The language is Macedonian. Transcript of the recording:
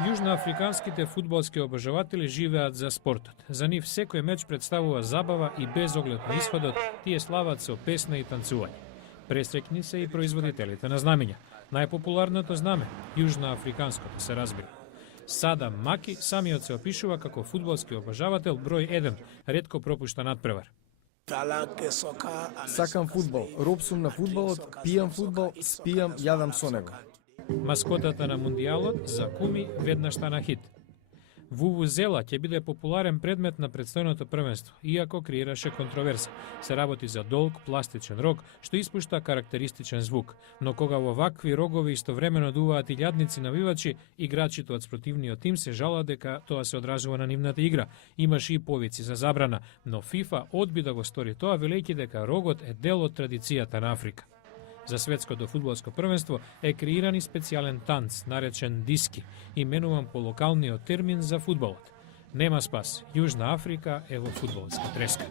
Јужноафриканските фудбалски обожаватели живеат за спортот. За нив секој меч представува забава и без оглед на исходот, тие слават со песна и танцување. Пресреќни се и производителите на знамења. Најпопуларното знаме, јужноафриканското, се разбира. Садам Маки самиот се опишува како фудбалски обожавател број 1, ретко пропушта надпревар. Сакам фудбал, роб сум на фудбалот, пијам фудбал, спијам, јадам со него. Маскотата на мундијалот за куми веднаш стана хит. Вувузела ќе биде популарен предмет на претстојното првенство, иако креираше контроверза. Се работи за долг, пластичен рог, што испушта карактеристичен звук. Но кога во вакви рогови истовремено дуваат и лјадници навивачи, играчите од спротивниот тим се жалат дека тоа се одражува на нивната игра. Имаше и повици за забрана, но FIFA одби да го стори тоа, велејќи дека рогот е дел од традицијата на Африка. За светското фудбалско првенство е креиран и специјален танц, наречен диски, именуван по локалниот термин за фудбалот. Нема спас, Јужна Африка е во фудбалска треска.